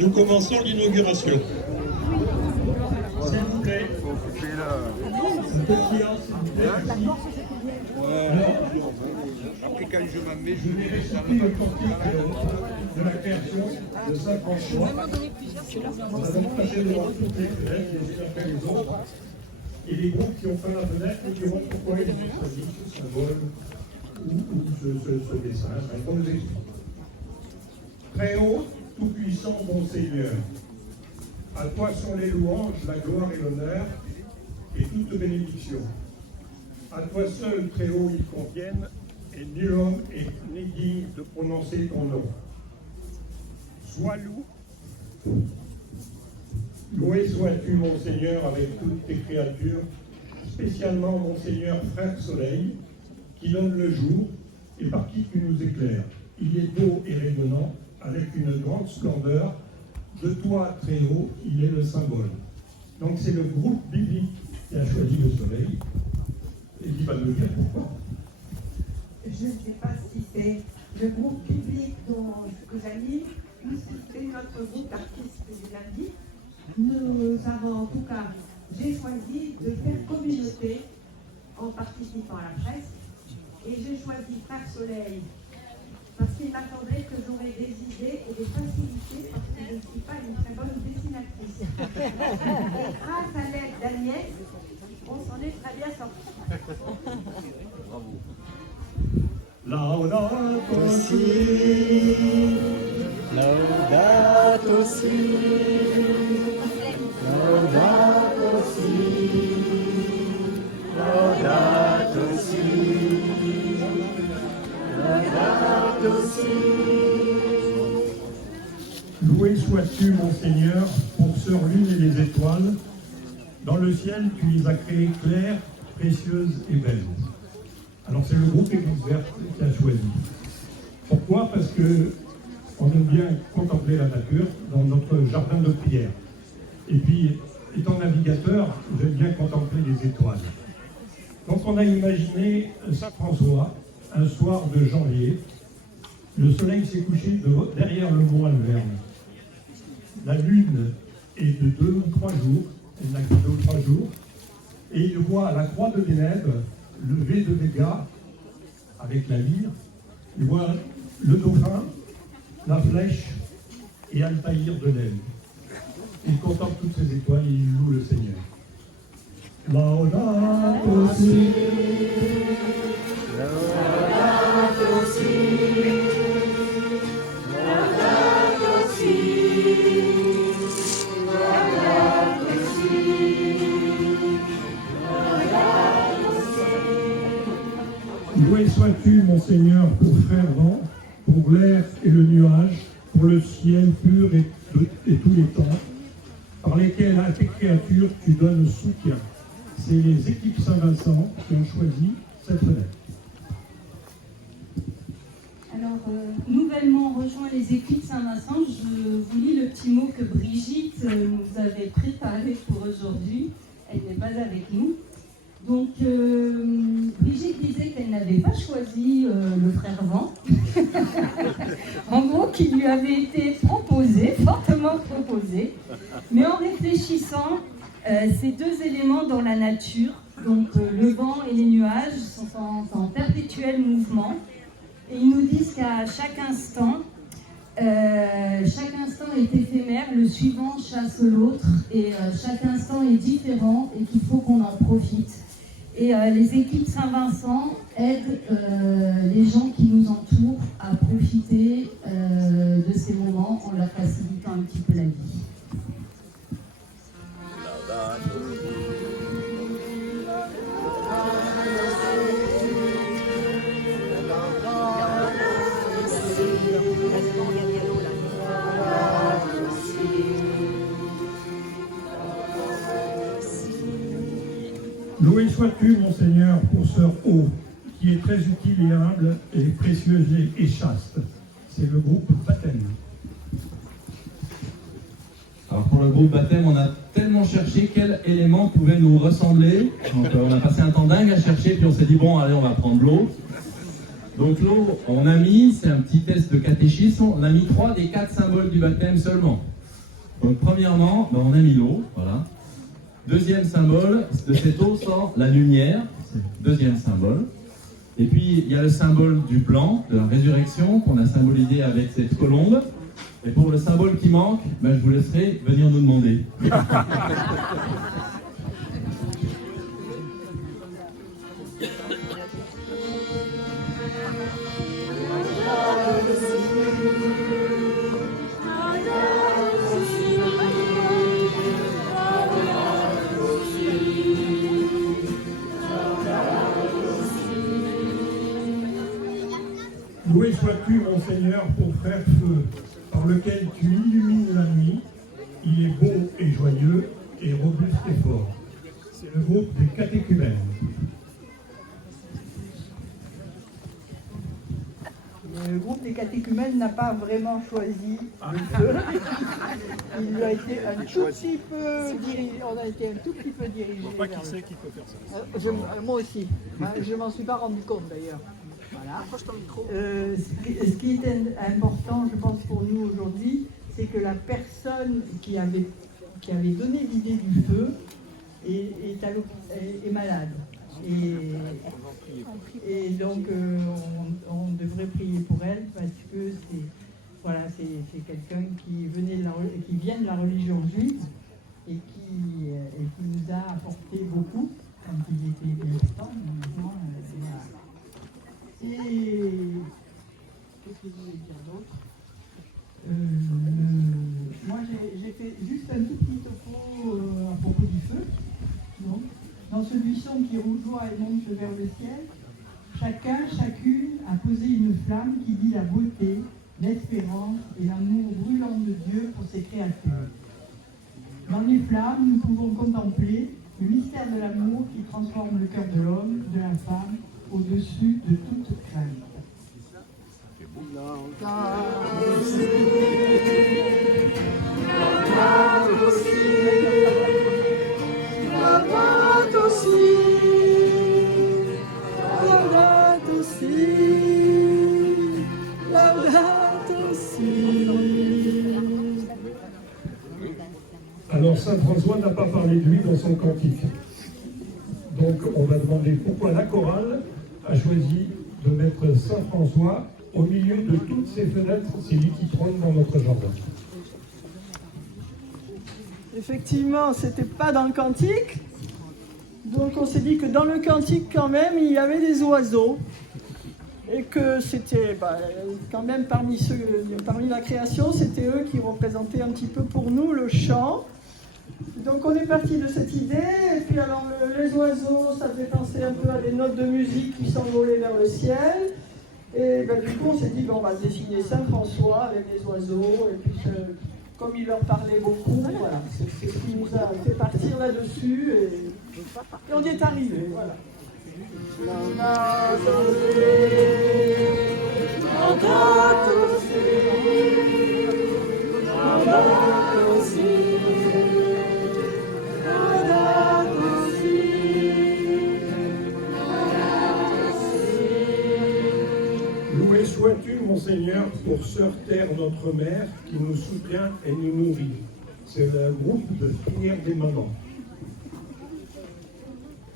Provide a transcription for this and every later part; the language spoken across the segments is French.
nous commençons l'inauguration. S'il vous plaît. Un peu de silence, s'il vous plaît. Je vais réciter le portique de la création de Saint-François. On a donc passé devant toutes les fenêtres, les unes après les autres. Et les groupes qui ont fait la fenêtre nous diront pourquoi ils ont choisi ce symbole ou ce dessin. On nous explique. Très haut, tout-puissant, bon Seigneur, à toi sont les louanges, la gloire et l'honneur, et toute bénédiction. À toi seul, très haut, ils conviennent, et nul homme n'est digne de prononcer ton nom. Sois loué sois-tu, mon Seigneur, avec toutes tes créatures, spécialement mon Seigneur, frère Soleil, qui donne le jour et par qui tu nous éclaires. Il est beau et rayonnant, avec une grande splendeur. De toi, très haut, il est le symbole. Donc c'est le groupe biblique qui a choisi le soleil et qui va nous dire pourquoi. Je ne sais pas si c'est le groupe biblique que j'anime ou si c'est notre groupe d'artistes du lundi. Nous avons en tout cas, j'ai choisi de faire communauté en participant à la presse et j'ai choisi Frère Soleil parce qu'il m'a semblé que j'aurais des idées et des facilités parce que je ne suis pas une très bonne dessinatrice. Et grâce à l'aide d'Agnès, on s'en est très bien sorti. Bravo. Laudato si, Laudato si, Laudato si, Laudato si, Laudato si. loué sois-tu, mon Seigneur, pour sœur lune et les étoiles. Dans le ciel, tu les as créées claires, précieuses et belles. Alors c'est le groupe Église Verte qui a choisi. Pourquoi? Parce que on aime bien contempler la nature dans notre jardin de prière. Et puis, étant navigateur, j'aime bien contempler les étoiles. Donc on a imaginé Saint-François, un soir de janvier. Le soleil s'est couché derrière le mont Alverne. La lune est de 2 ou 3 jours, elle n'a que 2 ou 3 jours, et il voit à la croix de Vénèbre le V de Vega avec la lyre, il voit le dauphin, la flèche et Altaïr de l'aile. Il contemple toutes ces étoiles et il loue le Seigneur. Laudato si, Laudato si, Laudato si, Laudato si, Laudato si. loué sois-tu, mon Seigneur, pour frère vent, pour l'air et le nuage, pour le ciel pur et tous les temps, par lesquels à tes créatures tu donnes soutien. C'est les équipes Saint-Vincent qui ont choisi cette fenêtre. Alors, nouvellement rejoint les équipes Saint-Vincent, je vous lis le petit mot que Brigitte nous avait préparé pour aujourd'hui. Elle n'est pas avec nous. Donc, Brigitte disait qu'elle n'avait pas choisi le frère Vent. En gros, qui lui avait été proposé, fortement proposé. Mais en réfléchissant, ces deux éléments dans la nature, donc le vent et les nuages, sont en perpétuel mouvement. Et ils nous disent qu'à chaque instant est éphémère, le suivant chasse l'autre, et chaque instant est différent et qu'il faut qu'on en profite. Et les équipes Saint-Vincent aident les gens qui nous entourent à profiter de ces moments en leur facilitant un petit peu la vie. Loué sois-tu, mon Seigneur, pour sœur eau, qui est très utile et humble, et précieuse et chaste. C'est le groupe Baptême. Alors pour le groupe Baptême, on a tellement cherché quel élément pouvait nous ressembler. Donc on a passé un temps dingue à chercher, puis on s'est dit bon allez on va prendre l'eau. Donc l'eau, on a mis, c'est un petit test de catéchisme, on a mis 3 des 4 symboles du baptême seulement. Donc premièrement, on a mis l'eau, voilà. Deuxième symbole, de cette eau sort la lumière, c'est le deuxième symbole. Et puis il y a le symbole du blanc, de la résurrection, qu'on a symbolisé avec cette colombe. Et pour le symbole qui manque, je vous laisserai venir nous demander. Loué sois-tu, mon Seigneur, pour faire feu, par lequel tu illumines la nuit. Il est beau et joyeux, et robuste et fort. C'est le groupe des catéchumènes. Le groupe des catéchumènes n'a pas vraiment choisi le feu. Il a été un tout petit peu dirigé. On a été un tout petit peu dirigé. Je ne sais pas qui c'est qui peut faire ça. Moi aussi. Je m'en suis pas rendu compte d'ailleurs. Voilà. Ce qui est important, je pense, pour nous aujourd'hui, c'est que la personne qui avait donné l'idée du feu est malade. Et donc, on devrait prier pour elle parce que c'est quelqu'un qui vient de la religion juive et qui nous a apporté beaucoup quand il était bien temps. Et qu'est-ce que je voulais dire d'autre? Moi, j'ai fait juste un tout petit topo à propos du feu. Donc, dans ce buisson qui rougeoie et monte vers le ciel, chacune a posé une flamme qui dit la beauté, l'espérance et l'amour brûlant de Dieu pour ses créatures. Dans les flammes, nous pouvons contempler le mystère de l'amour qui transforme le cœur de l'homme, de la femme, au-dessus de toute crainte. Alors Saint François n'a pas parlé de lui dans son cantique. Donc on va demander pourquoi la chorale a choisi de mettre Saint François au milieu de toutes ces fenêtres, c'est lui qui trône dans notre jardin. Effectivement, c'était pas dans le cantique. Donc on s'est dit que dans le cantique quand même, il y avait des oiseaux. Et que c'était quand même parmi la création, c'était eux qui représentaient un petit peu pour nous le chant. Donc on est parti de cette idée, et puis alors les oiseaux, ça fait penser un peu à des notes de musique qui s'envolaient vers le ciel. Et du coup on s'est dit, on va dessiner Saint François avec les oiseaux, et puis comme il leur parlait beaucoup, voilà, c'est ce qui nous a fait partir là-dessus, et on y est arrivé, voilà. Loué sois-tu, mon Seigneur, pour Sœur Terre, notre mère, qui nous soutient et nous nourrit. C'est le groupe de prière des mamans.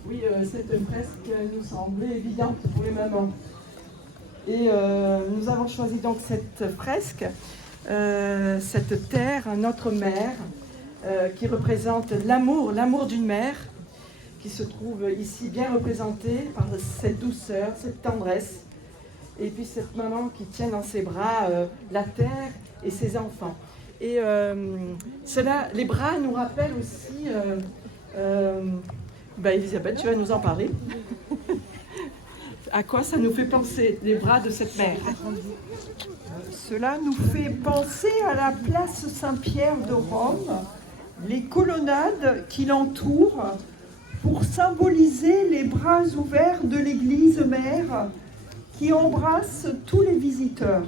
Oui, c'est une fresque qui nous semblait évidente pour les mamans. Et nous avons choisi donc cette fresque, cette terre, notre mère, qui représente l'amour d'une mère, qui se trouve ici bien représentée par cette douceur, cette tendresse, et puis cette maman qui tient dans ses bras la terre et ses enfants. Et les bras nous rappellent aussi... Elisabeth, tu vas nous en parler. À quoi ça nous fait penser, les bras de cette mère? Cela nous fait penser à la place Saint-Pierre de Rome, les colonnades qui l'entourent, pour symboliser les bras ouverts de l'Église mère qui embrasse tous les visiteurs.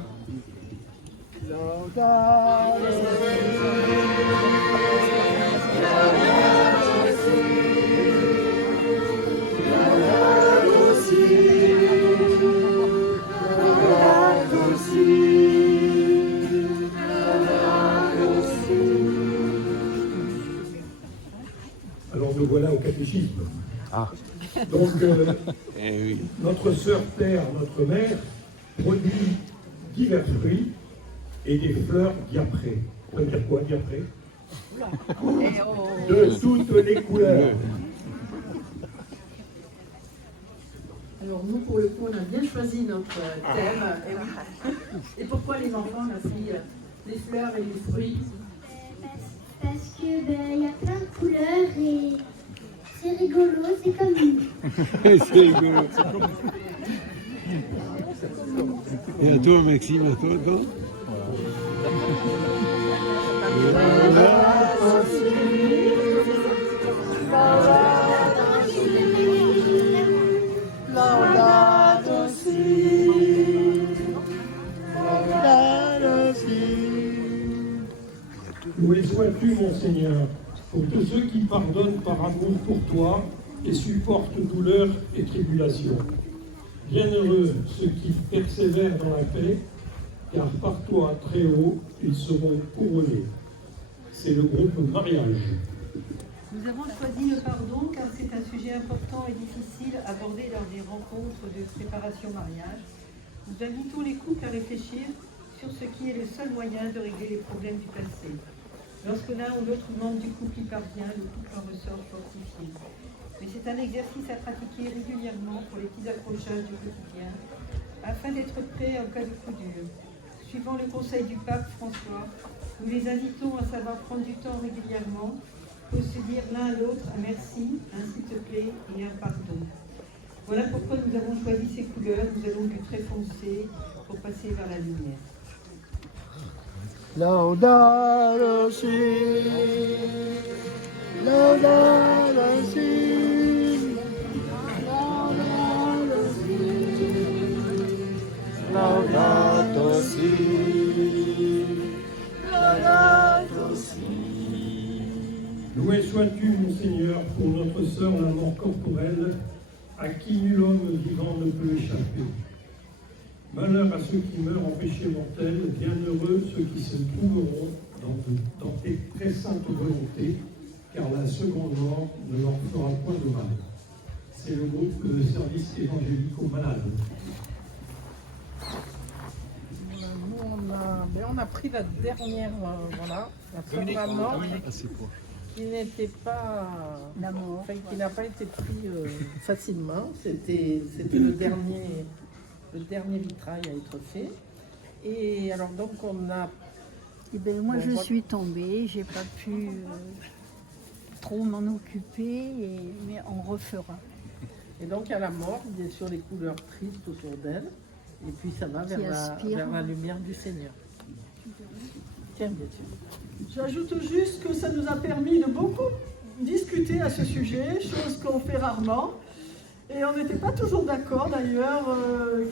nous voilà au catéchisme. Donc, notre sœur terre, notre mère, produit divers fruits et des fleurs diaprées. On va dire quoi, diaprées? De toutes les couleurs. Alors nous, pour le coup, on a bien choisi notre thème. Et pourquoi les enfants, on a pris les fleurs et les fruits? Parce que il y a plein de couleurs et c'est rigolo, c'est comme nous. C'est rigolo. Et à toi, Maxime, à toi, quand Loué sois-tu, mon Seigneur, pour tous ceux qui pardonnent par amour pour toi et supportent douleur et tribulation. Bienheureux ceux qui persévèrent dans la paix, car par toi, très haut, ils seront couronnés. C'est le groupe mariage. Nous avons choisi le pardon car c'est un sujet important et difficile abordé lors des rencontres de préparation mariage. Nous invitons les couples à réfléchir sur ce qui est le seul moyen de régler les problèmes du passé. Lorsque l'un ou l'autre membre du couple y parvient, le couple en ressort fortifié. Mais c'est un exercice à pratiquer régulièrement pour les petits accrochages du quotidien, afin d'être prêt en cas de coup dur. Suivant le conseil du pape François, nous les invitons à savoir prendre du temps régulièrement pour se dire l'un à l'autre un merci, un s'il te plaît et un pardon. Voilà pourquoi nous avons choisi ces couleurs. Nous allons du très foncé pour passer vers la lumière. Laudato si, laudato si, laudato si, laudato si. Loué sois-tu, mon Seigneur, pour notre sœur la mort corporelle, à qui nul homme vivant ne peut échapper. Malheur à ceux qui meurent en péché mortel, bienheureux ceux qui se trouveront dans tes très saintes volontés, car la seconde mort ne leur fera point de mal. C'est le groupe de service évangélique aux malades. Nous, on a pris la dernière, la première mort, qui n'était pas la mort, enfin, qui n'a pas été pris facilement. C'était le dernier vitrail à être fait. Et alors donc on a... Eh bien, moi je suis tombée, j'ai pas pu trop m'en occuper, mais on refera. Et donc à la mort, bien sûr les couleurs tristes autour d'elle, et puis ça va vers la lumière du Seigneur. Tiens, bien sûr. J'ajoute juste que ça nous a permis de beaucoup discuter à ce sujet, chose qu'on fait rarement. Et on n'était pas toujours d'accord d'ailleurs,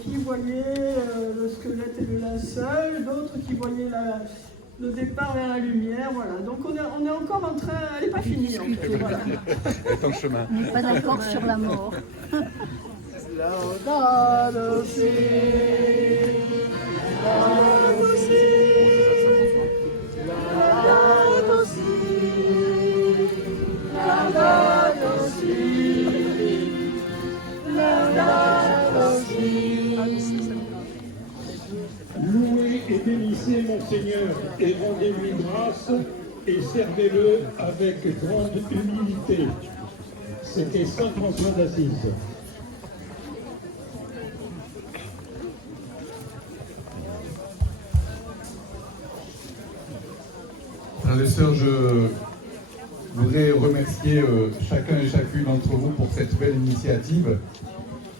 qui voyait le squelette et le linceul, d'autres qui voyaient le départ vers la lumière, voilà. Donc on est encore en train, elle n'est pas finie en fait, voilà. C'est en chemin. On n'est pas d'accord sur la mort. Laudato si, laudato si, laudato si, laudato si. Louez et bénissez mon Seigneur et rendez-lui grâce et servez-le avec grande humilité. C'était Saint François d'Assise. Frères et sœurs, je voudrais remercier chacun et chacune d'entre vous pour cette belle initiative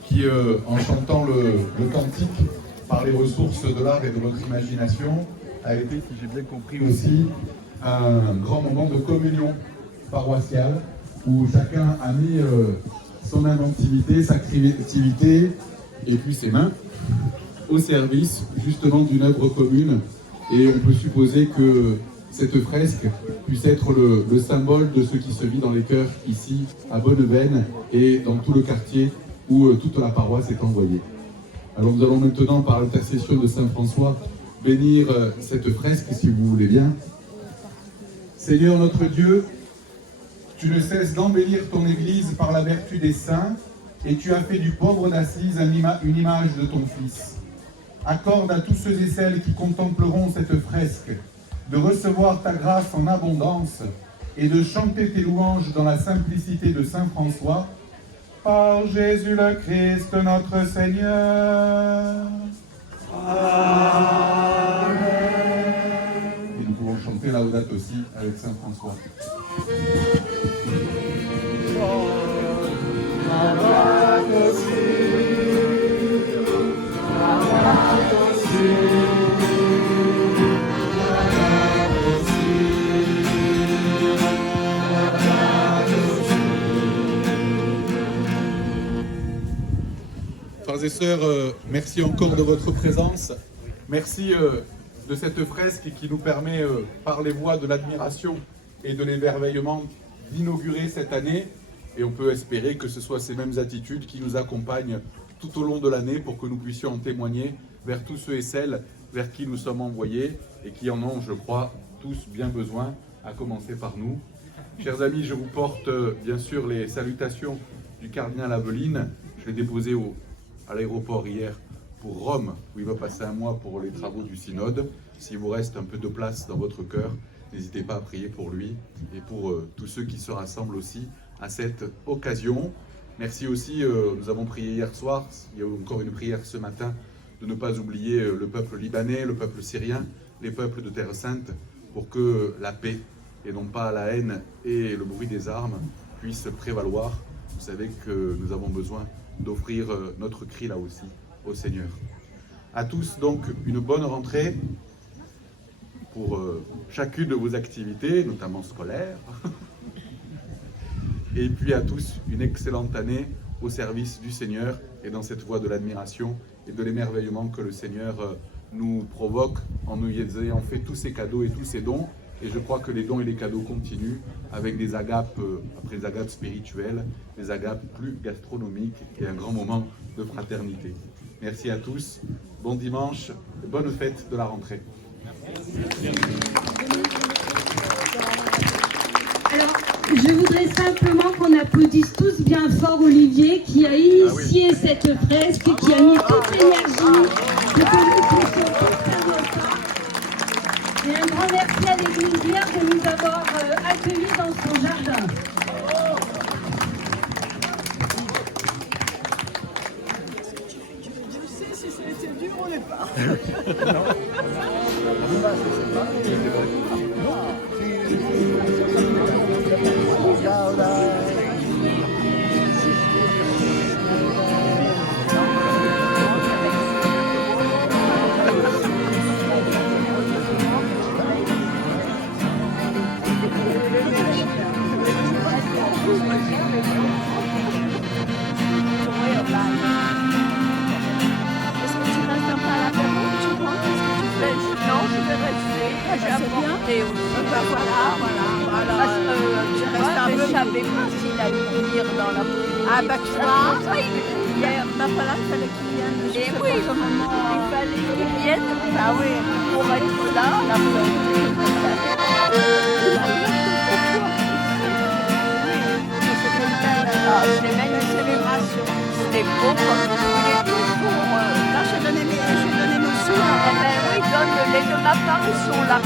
qui, en chantant le cantique par les ressources de l'art et de notre imagination, a été, si j'ai bien compris aussi, un grand moment de communion paroissiale où chacun a mis son inventivité, sa créativité et puis ses mains au service justement d'une œuvre commune. Et on peut supposer que cette fresque puisse être le symbole de ce qui se vit dans les cœurs ici à Bonneveine et dans tout le quartier où toute la paroisse est envoyée. Alors nous allons maintenant, par l'intercession de Saint François, bénir cette fresque si vous voulez bien. Seigneur notre Dieu, Tu ne cesses d'embellir ton Église par la vertu des saints, et tu as fait du pauvre d'Assise une image de ton Fils. Accorde à tous ceux et celles qui contempleront cette fresque de recevoir ta grâce en abondance et de chanter tes louanges dans la simplicité de Saint François, par Jésus le Christ notre Seigneur. Amen. Et nous pouvons chanter la Laudate aussi avec Saint François. Frères et sœurs, merci encore de votre présence. Merci de cette fresque qui nous permet, par les voies de l'admiration et de l'émerveillement, d'inaugurer cette année. Et on peut espérer que ce soit ces mêmes attitudes qui nous accompagnent tout au long de l'année pour que nous puissions en témoigner vers tous ceux et celles vers qui nous sommes envoyés et qui en ont, je crois, tous bien besoin, à commencer par nous. Chers amis, je vous porte bien sûr les salutations du cardinal Aveline. Je l'ai déposé à l'aéroport hier pour Rome, où il va passer un mois pour les travaux du synode. S'il vous reste un peu de place dans votre cœur, n'hésitez pas à prier pour lui et pour tous ceux qui se rassemblent aussi à cette occasion. Merci aussi, nous avons prié hier soir, il y a encore une prière ce matin, de ne pas oublier le peuple libanais, le peuple syrien, les peuples de Terre Sainte, pour que la paix, et non pas la haine et le bruit des armes, puissent prévaloir. Vous savez que nous avons besoin d'offrir notre cri là aussi au Seigneur. À tous donc une bonne rentrée pour chacune de vos activités, notamment scolaires. Et puis à tous, une excellente année au service du Seigneur et dans cette voie de l'admiration et de l'émerveillement que le Seigneur nous provoque en nous ayant fait tous ces cadeaux et tous ces dons. Et je crois que les dons et les cadeaux continuent avec des agapes, après des agapes spirituelles, des agapes plus gastronomiques et un grand moment de fraternité. Merci à tous, bon dimanche, bonne fête de la rentrée. Alors, je voudrais simplement qu'on applaudisse tous bien fort Olivier qui a initié cette fresque et qui a mis toute l'énergie pour que nous puissions tous faire notre part. Et un grand merci à l'Église Vierge de nous avoir accueillis dans son jardin. Je sais si c'était dur au départ. savais pas s'il allait venir dans la prière. Ah bah tu vois, il fallait qu'il vienne. Et oui, il fallait qu'il vienne. Ah oui, pour être là. C'est même une célébration. C'était beau comme il est toujours. Là, j'ai donné mes sous. Eh bien oui, donne-les de ma part, ils sont là.